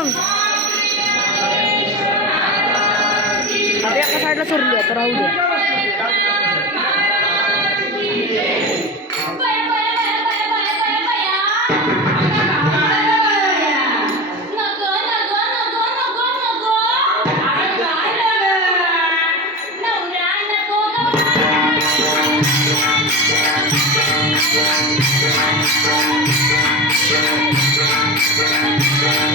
Bang. Tapi yang ke sana surga perahu dia.